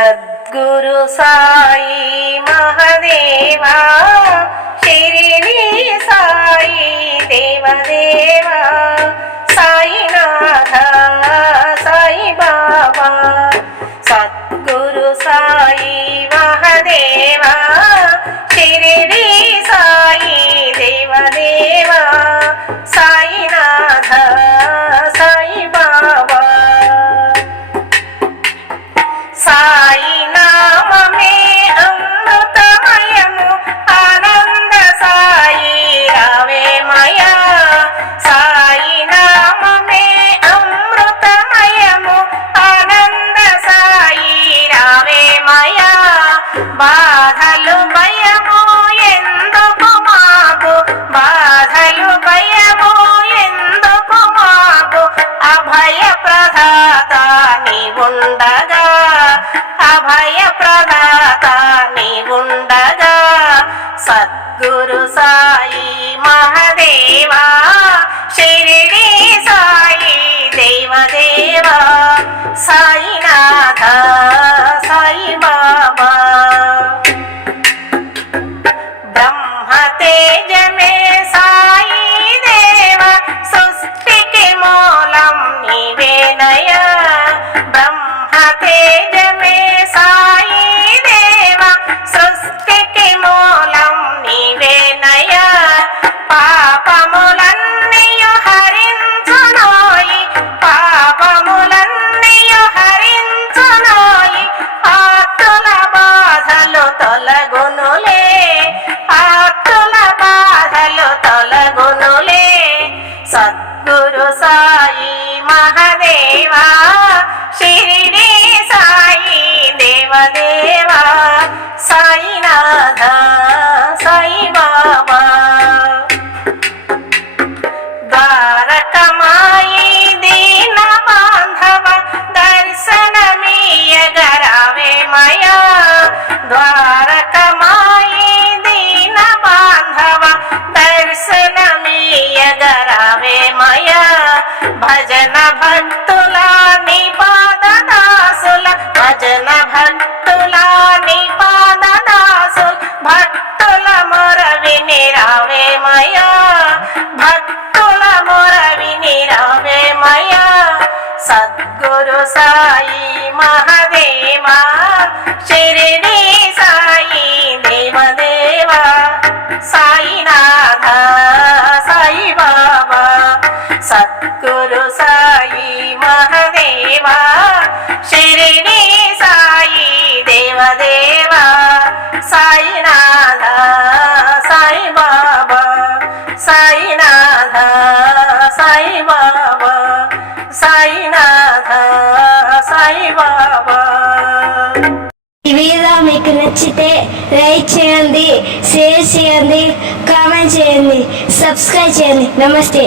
సద్గురు సాయి మహదేవా. బాధలు భయము ఎందుకు మాకు? బాధలు భయము ఎందుకు మాకు? అభయ ప్రదాత నీ ఉండగా అభయ ప్రదాత నీ ఉండగా సద్గురు సాయి మహదేవా షిరిడి సాయి దేవ సృష్టికి మూలం నీవేనయ పాపములన్నీయు హరించునోయి పాపములన్నీయు హరించునోయి ఆత్తుల బాధలు తొలగునులే. ఆత్తుల బాధలు తొలగునులే. సద్గురు సాయి మహదేవా షిరిడి సాయి దేవదేవా సాయినాథ భజన భక్తుల నిపాదనాసుల భజన భక్తుల నిపాదనాసుల భక్తుల మొరవిని రావే మయా భక్తుల మొరవిని రావే మయా. సద్గురు సాయి మహదేవా షిరిడి సద్గురు సాయి మహదేవా షిరిడి సాయి దేవదేవా సాయినాథ సాయి బాబా సాయినాథ సాయి బాబా సాయినాథ సాయి బాబా. ఈ వీడియో మీకు నచ్చితే లైక్ చేయండి షేర్ చేయండి కామెంట్ చేయండి సబ్స్క్రైబ్ చేయండి. నమస్తే.